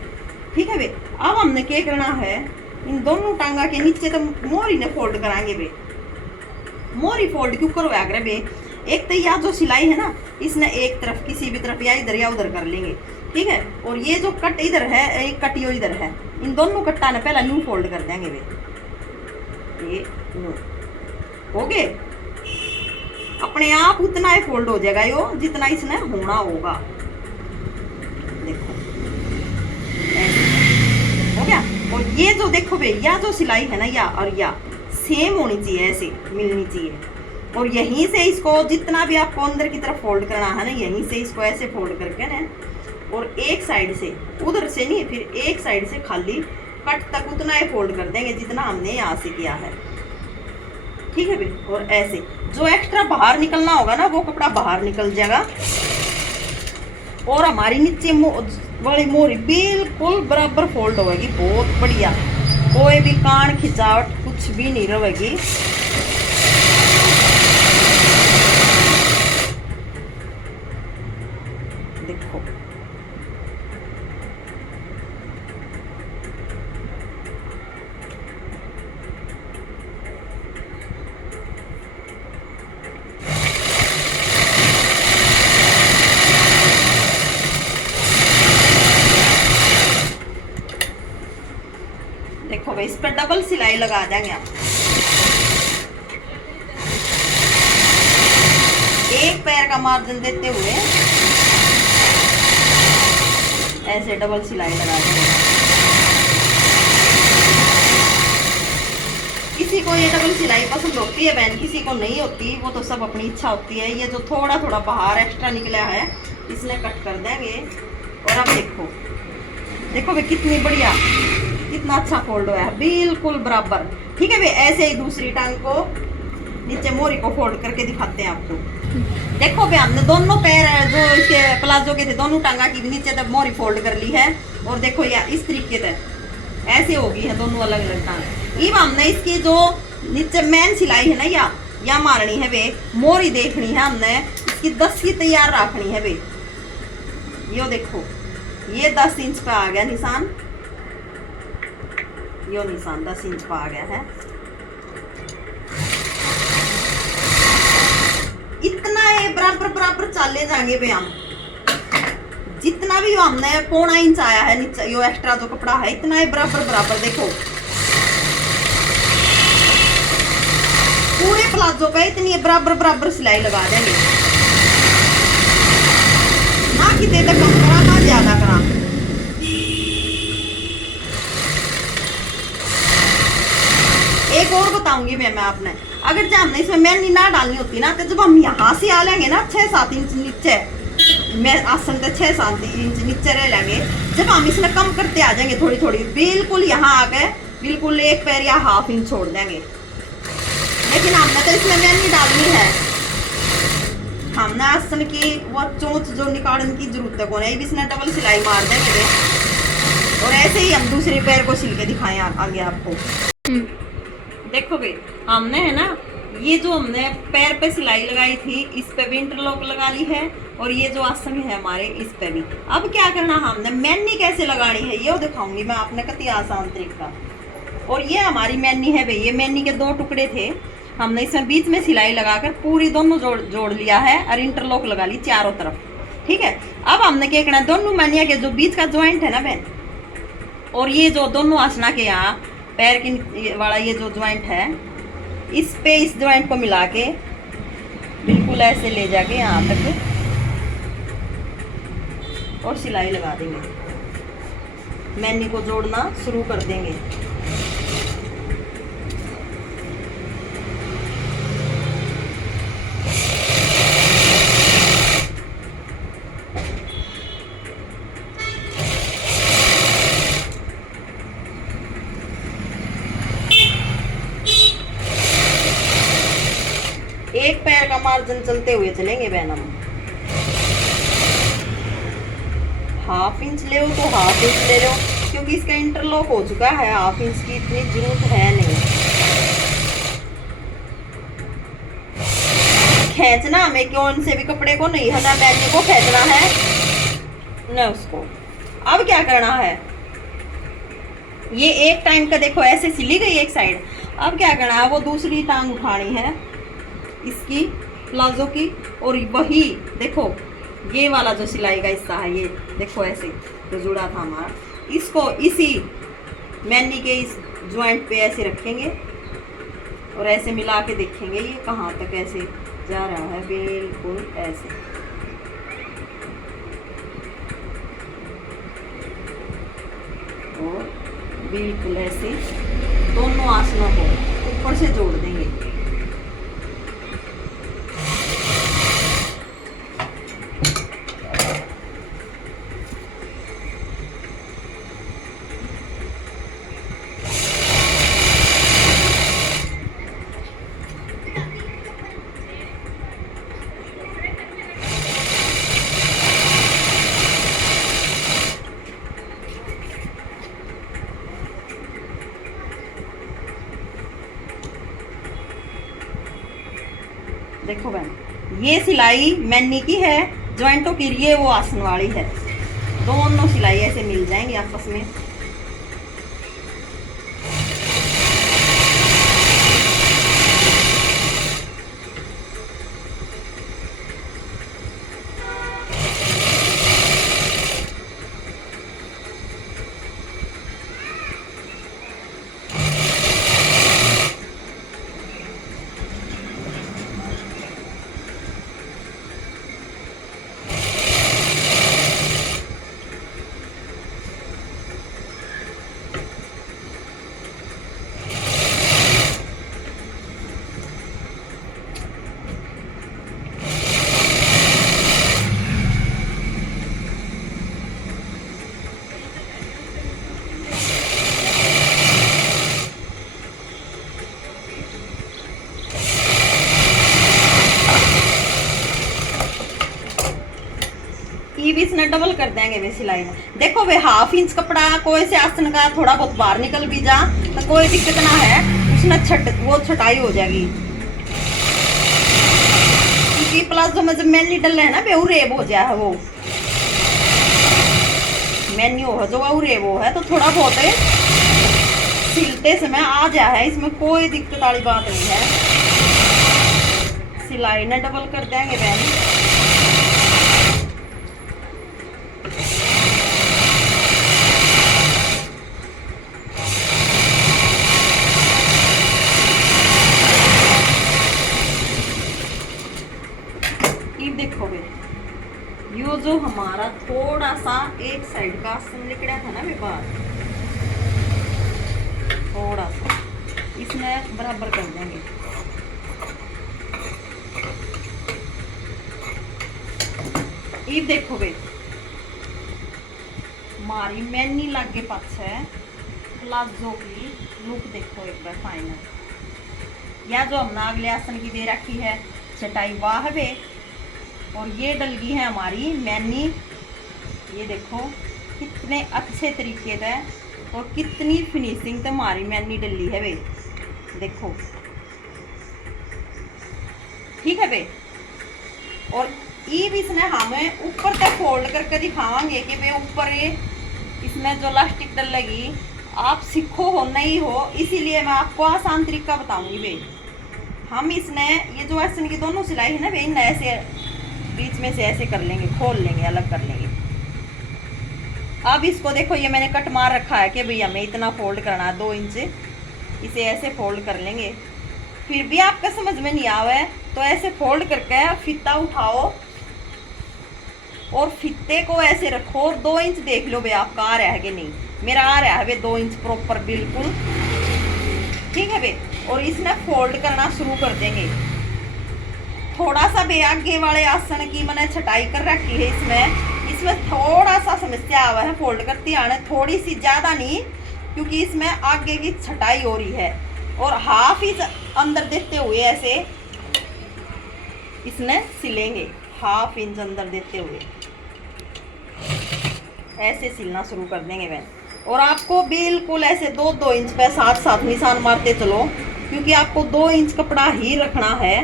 ठीक है वे, अब हमने क्या करना है, इन दोनों टांगा के नीचे तो मोरी ने फोल्ड कराएंगे वे। मोरी फोल्ड क्यों करवा करे बे, एक तो यह जो सिलाई है ना, इसने एक तरफ किसी भी तरफ या इधर या उधर कर लेंगे। ठीक है, और ये जो कट इधर है, एक कट यो इधर है, इन दोनों कट्टा ने पहला न्यू फोल्ड कर देंगे वे। ये हो गए। अपने आप उतना ही फोल्ड हो जाएगा यो जितना इसने होना होगा। देखो ऐसे हो गया। और ये जो देखो भाई या जो सिलाई है ना या और या सेम होनी चाहिए, ऐसे मिलनी चाहिए। और यहीं से इसको जितना भी आपको अंदर की तरफ फोल्ड करना है ना, यहीं से इसको ऐसे फोल्ड करके ना, और एक साइड से, उधर से नहीं, फिर एक साइड से खाली कट तक उतना ही फोल्ड कर देंगे जितना हमने यहाँ से किया है। ठीक है भाई। और ऐसे जो एक्स्ट्रा बाहर निकलना होगा ना वो कपड़ा बाहर निकल जाएगा। और हमारी नीचे वाली मोरी बिल्कुल बराबर फोल्ड होगी, बहुत बढ़िया, कोई भी कान खिंचावट कुछ भी नहीं रहेगी। देखो देखो भाई, इस पर डबल सिलाई लगा देंगे आप। एक पैर का मार्जिन देते हुए ऐसे डबल सिलाई लगा देंगे। किसी को ये डबल सिलाई पसंद होती है बहन, किसी को नहीं होती, वो तो सब अपनी इच्छा होती है। ये जो थोड़ा थोड़ा बाहर एक्स्ट्रा निकला है इसने कट कर देंगे। और अब देखो देखो भाई कितनी बढ़िया, कितना अच्छा फोल्ड हुआ है, बिल्कुल बराबर। ठीक है भाई। ऐसे ही दूसरी टांग को नीचे मोरी को फोल्ड करके दिखाते हैं आपको। देखो भाई हमने दोनों पैर जो इसके प्लाजो के थे दोनों टांगा की नीचे तक मोरी फोल्ड कर ली है। और देखो यार इस तरीके से ऐसे हो गई है दोनों अलग अलग टांग। अब हमने इसकी जो नीचे मेन सिलाई है ना या मारनी है वे, मोरी देखनी है हमने, इसकी 10 की तैयार रखनी है वे। यो देखो ये 10 इंच का आ गया निशान, यो निशान 10 इंच का आ गया है। इतना है बराबर बराबर चाले जाएंगे भाई हम। जितना भी हमने 1.25 इंच आया है नीचे यो एक्स्ट्रा जो कपड़ा है, इतना है बराबर बराबर। देखो पूरे प्लाजो का इतनी बराबर बराबर सिलाई लगा देंगे, ना कितने तक कम करा ना ज्यादा करा। एक और बताऊंगी मैं आपने, अगर जब हमने इसमें मेहंदी ना डालनी होती ना, तो जब हम यहाँ से आ लेंगे ना 6-7 इंच नीचे, मैं आसन से 6-7 इंच नीचे रह लेंगे, जब हम इसमें कम करते आ जाएंगे थोड़ी थोड़ी, बिल्कुल यहाँ आ गए बिल्कुल एक पैर या ½ इंच छोड़ देंगे। लेकिन हमने तो इसमें मेहंदी डालनी है, हमने आसन की वो चोंच जो निकालने की जरूरत है को नहीं, इसने डबल सिलाई मार देंगे। और ऐसे ही हम दूसरे पैर को सिल के दिखाएं आगे आपको। देखो भाई हमने है ना ये जो हमने पैर पे सिलाई लगाई थी इस पे भी इंटरलॉक लगा ली है, और ये जो आसन है हमारे इस पे भी। अब क्या करना हमने मेहंदी कैसे लगानी है ये दिखाऊंगी मैं आपने, कति आसान तरीका। और ये हमारी मेहंदी है भाई, ये मेहंदी के 2 टुकड़े थे, हमने इसमें बीच में सिलाई लगाकर पूरी दोनों जोड़ लिया है और इंटरलॉक लगा ली चारों तरफ। ठीक है। अब हमने क्या करना है, दोनों मेहंदिया के जो बीच का ज्वाइंट है ना बहन, और ये जो दोनों आसना के यहाँ पैर की वाला ये जो ज्वाइंट है, इस पे इस ज्वाइंट को मिला के बिल्कुल ऐसे ले जाके यहाँ तक और सिलाई लगा देंगे। मेहंदी को जोड़ना शुरू कर देंगे। एक पैर का मार्जिन चलते हुए चलेंगे बहन हम। ½ इंच ले तो ½ इंच ले लो, क्योंकि इसका इंटरलॉक हो चुका है, ½ इंच की इतनी जरूरत है नहीं। खींचना हमें कौन से भी कपड़े को नहीं है ना, मेहंदी को खींचना है ना उसको। अब क्या करना है, ये एक टाइम का देखो ऐसे सिली गई एक साइड। अब क्या करना है, वो दूसरी टांग उठानी है इसकी प्लाजो की, और वही देखो ये वाला जो सिलाई का हिस्सा है, ये देखो ऐसे जो जुड़ा था हमारा, इसको इसी मेहंदी के इस ज्वाइंट पे ऐसे रखेंगे और ऐसे मिला के देखेंगे ये कहाँ तक ऐसे जा रहा है बिल्कुल ऐसे। और बिल्कुल ऐसे दोनों आसनों को ऊपर से जोड़ देंगे। देखो बहन, ये सिलाई मैनी की है, ज्वाइंटों की, ये वो आसन वाली है। दोनों सिलाई ऐसे मिल जाएंगे आपस में। भी इसने डबल कर देंगे वे सिलाई में। देखो वे 1/2 इंच कपड़ा कोई से आसन का थोड़ा बहुत बाहर निकल भी जा तो कोई दिक्कत ना है, उसमें वो छटाई हो जाएगी। क्योंकि प्लाजो में जब मैनी डल है ना वे रेब हो जाए, वो मैनी हो जो वो रेब हो है तो थोड़ा बहुत सिलते समय आ जा है, इसमें कोई दिक्कत वाली बात नहीं है। सिलाई ने डबल कर देंगे बहन। देखो बे, यो जो हमारा थोड़ा सा एक साइड का आसन निकला था ना वे बाहर, थोड़ा सा इसमें बराबर कर देंगे। ये देखो बे, हमारी मैनी लागे पाछे प्लाजो की लुक देखो एक बार फाइनल। या जो हमने अगले आसन की दे रखी है चटाई वाह बे, और ये डल गई है हमारी मैनी। ये देखो कितने अच्छे तरीके से और कितनी फिनिशिंग से हमारी मैनी डली है बे, देखो ठीक है बे। और ये भी इसने हमें ऊपर तक फोल्ड करके दिखाएंगे कि बे ऊपर ये इसमें जो लास्टिक डल लगी, आप सीखो हो नहीं हो, इसीलिए मैं आपको आसान तरीका बताऊंगी बे। हम इसने ये जो आसन की दोनों सिलाई है ना बे, इन ऐसे बीच में से ऐसे कर लेंगे, खोल लेंगे, अलग कर लेंगे। अब इसको देखो, ये मैंने कट मार रखा है कि भैया हमें इतना फोल्ड करना है 2 इंच, इसे ऐसे फोल्ड कर लेंगे। फिर भी आपका समझ में नहीं आवे तो ऐसे फोल्ड करके फीता उठाओ और फीते को ऐसे रखो और 2 इंच देख लो भैया आपका आ रहा है कि नहीं। मेरा आ रहा है भैया 2 इंच प्रॉपर बिल्कुल ठीक है भैया। और इसमें फोल्ड करना शुरू कर देंगे। थोड़ा सा बे आगे वाले आसन की मैंने छटाई कर रखी है, इसमें थोड़ा सा समस्या आवा है फोल्ड करती आने, थोड़ी सी ज़्यादा नहीं, क्योंकि इसमें आगे की छटाई हो रही है। और 1/2 इंच अंदर देते हुए ऐसे इसमें सिलेंगे, 1/2 इंच अंदर देते हुए ऐसे सिलना शुरू कर देंगे बहन। और आपको बिल्कुल ऐसे 2-2 इंच पे साथ साथ निशान मारते चलो, क्योंकि आपको 2 इंच कपड़ा ही रखना है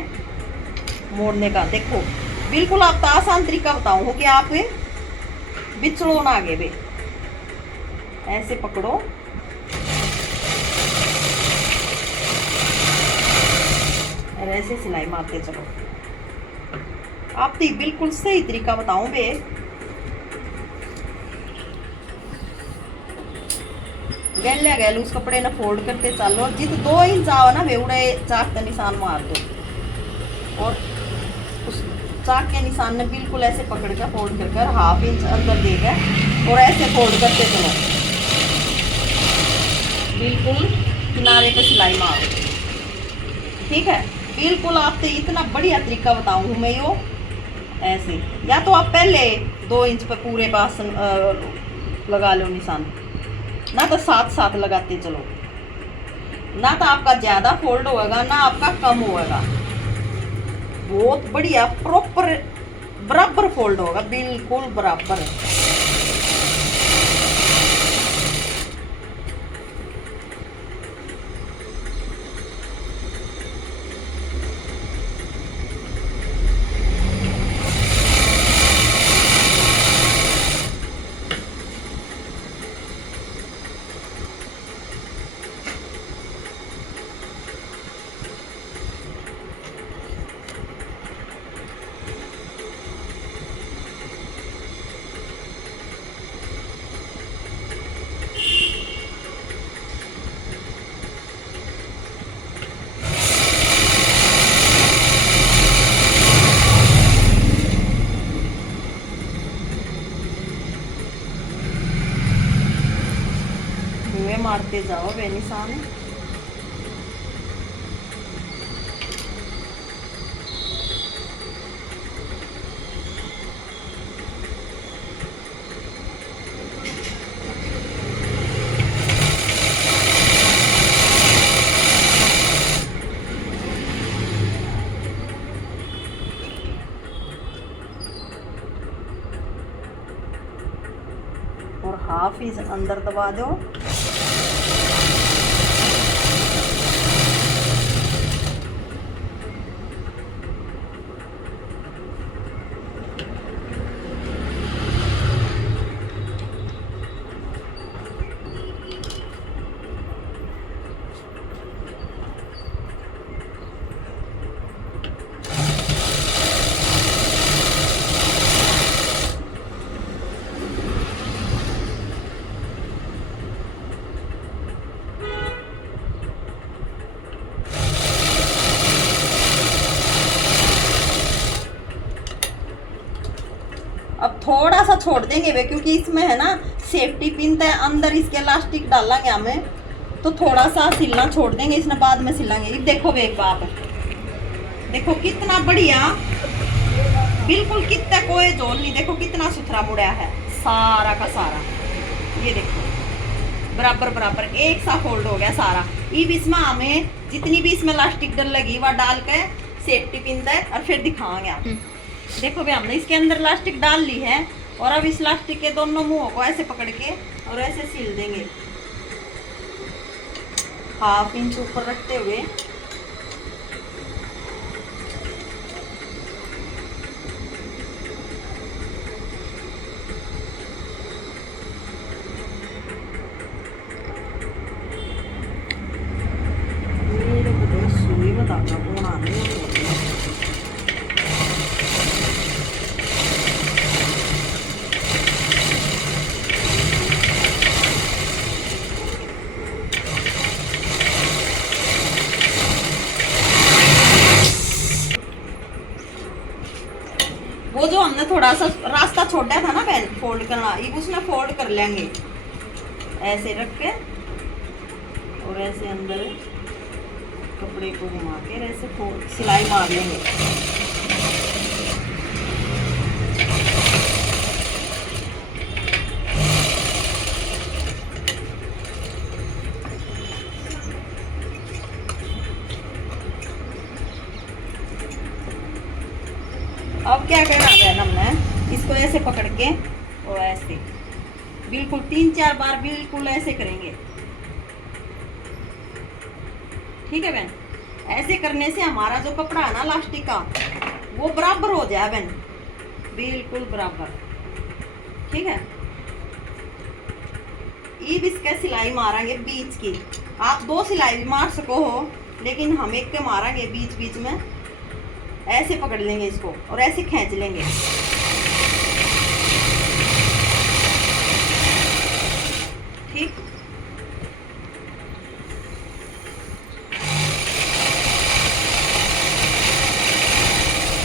मोड़ने का। देखो बिल्कुल आपका आसान तरीका बताऊं कि आप बिछड़ो ना आगे बे, ऐसे पकड़ो और ऐसे सिलाई मारते चलो। आप तो बिल्कुल सही तरीका बताऊं बे। गैले गैल उस कपड़े ने फोल्ड करते चलो, जित 2 इंच आओ ना वे उड़े चाक निशान मार दो। और चाक के निशान में बिल्कुल ऐसे पकड़ कर फोल्ड कर कर 1/2 इंच अंदर देकर और ऐसे फोल्ड करते चलो, बिल्कुल किनारे पे सिलाई मारो। ठीक है, बिल्कुल आपसे इतना बढ़िया तरीका बताऊँ मैं यो। ऐसे या तो आप पहले 2 इंच पर पूरे पास लगा लो निशान, ना तो साथ साथ लगाते चलो, ना तो आपका ज़्यादा फोल्ड होएगा ना आपका कम होएगा, बहुत बढ़िया प्रॉपर बराबर फोल्ड होगा, बिल्कुल बराबर। मारते जाओ बेनिशान। और 1/2 इंच अंदर दबा दो। अब थोड़ा सा छोड़ देंगे वे, क्योंकि इसमें है ना सेफ्टी पिन है अंदर, इसके इलास्टिक डालेंगे हमें, तो थोड़ा सा सिलना छोड़ देंगे, इसने बाद में सिलेंगे। देखो वे एक बात, देखो कितना बढ़िया, बिल्कुल कितना कोई जोल नहीं, देखो कितना सुथरा मुड़ा है सारा का सारा। ये देखो बराबर बराबर एक सा फोल्ड हो गया सारा। अब इसमें हमें जितनी भी इसमें इलास्टिक डल लगी वह डाल के सेफ्टी पिन है और फिर दिखाएंगे आप। देखो भाई हमने इसके अंदर इलास्टिक डाल ली है, और अब इस इलास्टिक के दोनों मुंहों को ऐसे पकड़ के और ऐसे सिल देंगे 1/2 इंच ऊपर रखते हुए। सुई में धागा कौन आने वो जो हमने थोड़ा सा रास्ता छोड़ा था ना बहन फोल्ड करना, ये उसमें फोल्ड कर लेंगे ऐसे रख के, और ऐसे अंदर कपड़े को घुमा के ऐसे सिलाई मार लेंगे। अब क्या करना है हमने, इसको ऐसे पकड़ के और ऐसे बिल्कुल 3-4 बार बिल्कुल ऐसे करेंगे। ठीक है बहन, ऐसे करने से हमारा जो कपड़ा है ना इलास्टिक का वो बराबर हो जाए बहन, बिल्कुल बराबर। ठीक है, अब इसके सिलाई मारेंगे बीच की, आप 2 सिलाई भी मार सको हो, लेकिन हम एक के मारेंगे बीच बीच में। ऐसे पकड़ लेंगे इसको और ऐसे खींच लेंगे। ठीक,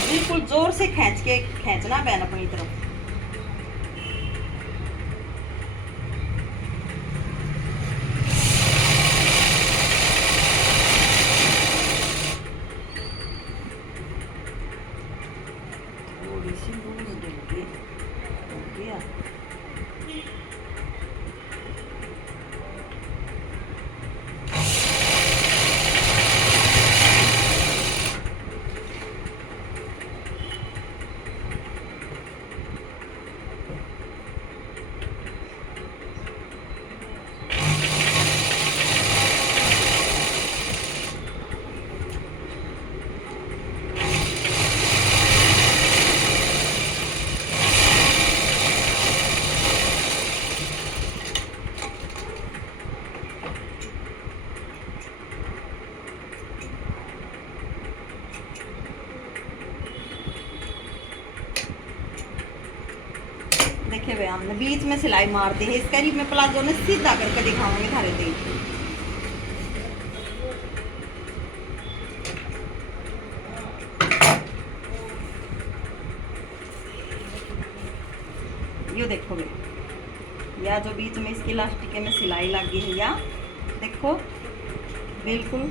बिल्कुल जोर से खींच खींचना बहन अपनी तरफ। थोड़ी सी लूज देंगे, हो गया। देखिए भाई हमने बीच में सिलाई मार दी है। इस करीब में प्लाजो ने सीधा करके दिखाऊंगी थारे दी। ये देखो भाई, या जो बीच में इसकी इलास्टिक में सिलाई लगी है, या देखो बिल्कुल।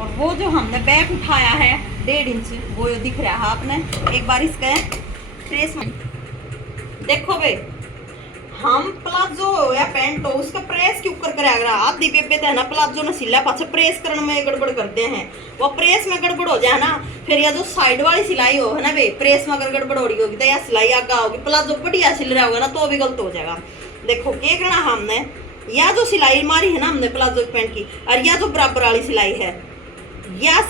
और वो जो हमने बैक उठाया है 1.5 इंच, वो दिख रहा है आपने। एक बार इसका प्रेस देखो भाई, हम प्लाजो हो या पैंट हो उसका प्रेस क्यों कर करेगा। आधी बेबे तो है ना प्लाजो न सिला पाछे प्रेस करने में गड़बड़ करते हैं। वो प्रेस में गड़बड़ हो जाए ना, फिर या जो साइड वाली सिलाई हो है ना भाई, प्रेस में अगर गड़बड़ हो रही होगी तो या सिलाई आगा होगी, प्लाजो बढ़िया सिल रहा होगा ना तो भी गलत हो जाएगा। देखो क्या करना हमने, या जो सिलाई मारी है ना हमने प्लाजो पैंट की, और या जो बराबर वाली सिलाई है, या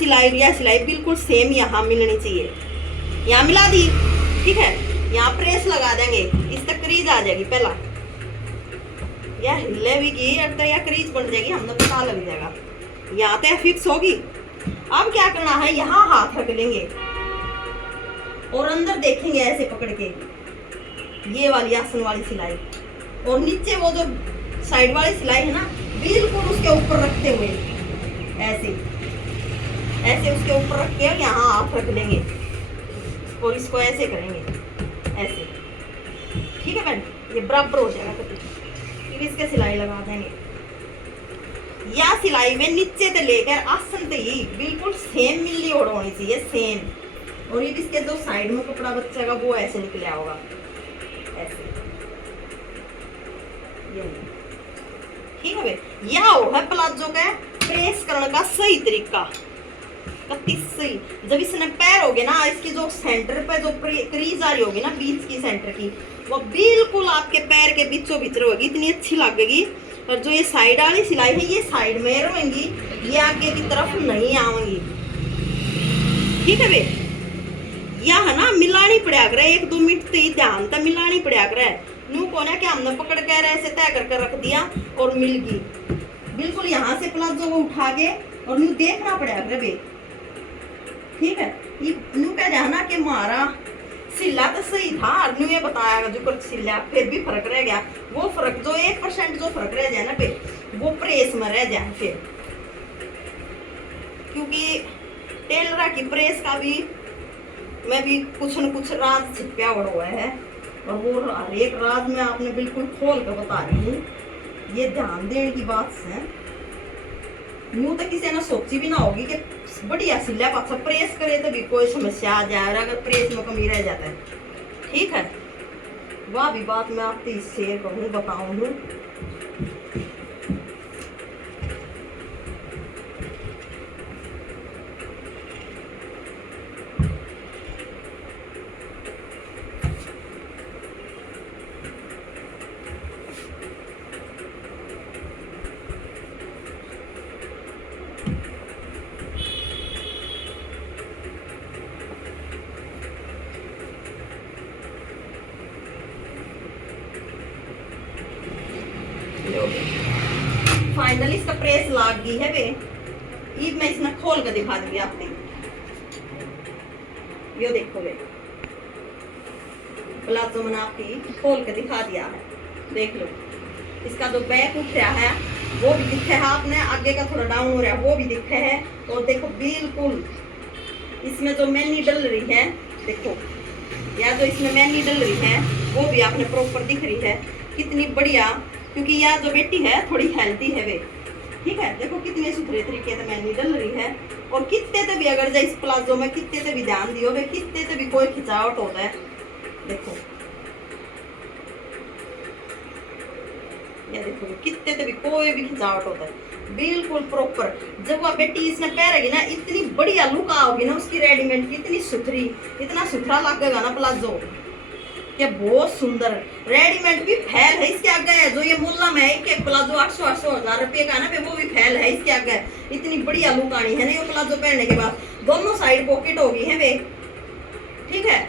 सिलाई बिल्कुल सेम यहाँ मिलनी चाहिए। यहाँ मिला दी, ठीक है। यहाँ प्रेस लगा देंगे, इस तक क्रीज आ जाएगी पहला, या हिले भी की तो या क्रीज बन जाएगी, हमने पता लग जाएगा। यहाँ तो फिक्स होगी। अब क्या करना है, यहाँ हाथ रख लेंगे और अंदर देखेंगे ऐसे पकड़ के, ये वाली आसन वाली सिलाई, और नीचे वो जो साइड वाली सिलाई है ना बिल्कुल उसके ऊपर रखते हुए ऐसे ऐसे उसके ऊपर रख के यहाँ हाथ रख लेंगे और इसको ऐसे करेंगे ऐसे, ठीक है बहन। ये बराबर हो जाएगा कभी। फिर इसके सिलाई लगा देंगे, या सिलाई में नीचे से लेकर आसन तक ही बिल्कुल सेम मिलनी होनी चाहिए, सेम। और ये इसके जो साइड में कपड़ा बचेगा वो ऐसे निकला होगा ऐसे, ये ठीक है भाई। यह है प्लाजो का प्रेस करने का सही तरीका। सही जब इसने पैर होगे ना, इसकी जो सेंटर पे जो क्रीज आ रही होगी ना बीच की सेंटर की, वो बिल्कुल आपके पैर के बीचों बीच होगी, इतनी अच्छी लगेगी। और जो ये साइड वाली सिलाई है ये साइड में रहेंगी, ये आगे की तरफ नहीं आएंगी, ठीक है भाई। या है ना मिलानी पड़ा कर 1-2 मिनट तो ध्यान तो मिलानी पड़ा कर। नू को ना कि हमने पकड़ कर ऐसे तय करके रख दिया और मिल गई बिल्कुल। यहाँ से प्लाजो को उठा के और नू देखना पड़ा कर भाई, ठीक है। नू कह जाना कि हमारा सिला तो सही था, नू ये बताया जो कुछ सिला फिर भी फर्क रह गया। वो फर्क जो 1% जो फर्क रह जाए ना फिर वो प्रेस में रह जाए फिर, क्योंकि टेलर की प्रेस का भी मैं भी कुछ न कुछ राज छिपा हुआ है, और वो हर एक राज में आपने बिल्कुल खोल कर बता रही हूँ। ये ध्यान देने की बात है। यूं तो किसी ने सोची भी ना होगी कि बढ़िया सिला पाछा प्रेस करे तो भी कोई समस्या आ जाए, और अगर प्रेस में कमी रह जाता है, ठीक है। वह भी बात मैं आपसे शेयर करूँ बताऊँ। फाइनली इसका प्रेस लाग गई है वे। ईद मैं इसने खोल कर दिखा दूंगी आपने, ये देखो वे प्लाजो मैंने आपकी खोल कर दिखा दिया है, देख लो। इसका जो बैक उठ रहा है वो भी दिखे है आपने, आगे का थोड़ा डाउन हो रहा है वो भी दिखे है। और देखो बिल्कुल इसमें जो मैनी डल रही है, देखो या जो इसमें मैनी डल रही है वो भी आपने प्रॉपर दिख रही है, कितनी बढ़िया। क्योंकि यह जो बेटी है थोड़ी हेल्थी है वे, ठीक है। देखो कितने सुथरे तरीके से मैनी डल रही है। और कितने से भी अगर जो इस प्लाजो में कितने से भी ध्यान दियो वे, कितने से भी कोई खिंचावट होता है। देखो ये देखो कितने से भी कोई भी खिंचावट होता है, बिल्कुल प्रॉपर। जब वह बेटी इसने पहनेगी ना, इतनी बढ़िया लुक आओगी ना उसकी रेडीमेड की, इतनी सुथरी, इतना सुथरा लगेगा ना प्लाजो, ये बहुत सुंदर। रेडीमेड भी फैल है इसके आगे है। जो ये मुल्ला में एक प्लाजो 800-800 रुपये का ना, वो भी फैल है इसके आगे। इतनी बढ़िया लुक आनी है ना ये प्लाजो पहनने के बाद। दोनों साइड पॉकेट होगी है वे, ठीक है।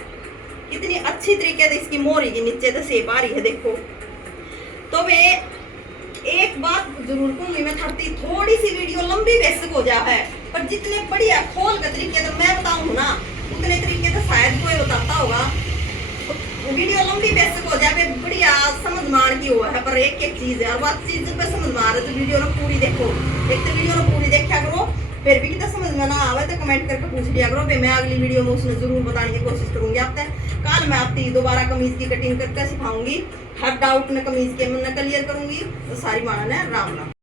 कितनी अच्छी तरीके से इसकी मोहरी की नीचे से शेप आ रही है, देखो। तो वे एक बात जरूर कहूंगी मैं, थोड़ी सी वीडियो लंबी बेशक हो जा है, पर जितने बढ़िया खोल के तरीके से मैं बताऊं ना, उतने तरीके से शायद कोई बताता होगा। वीडियो लंबी बेशक हो जाए, बढ़िया समझ मान की हुआ है, पर एक एक चीज है। और बात चीज पे समझ में आ रहा है तो वीडियो ना पूरी देखो। एक तो वीडियो ना पूरी देखा करो, फिर भी कितना समझ में ना आवे तो कमेंट करके पूछ लिया करो। मैं अगली वीडियो में उसमें जरूर बताने की कोशिश करूंगी आपसे। कल मैं आपकी दोबारा कमीज की कटिंग करके सिखाऊंगी। हर डाउट में कमीज के मैं क्लियर करूंगी। तो सारी माना है राम राम।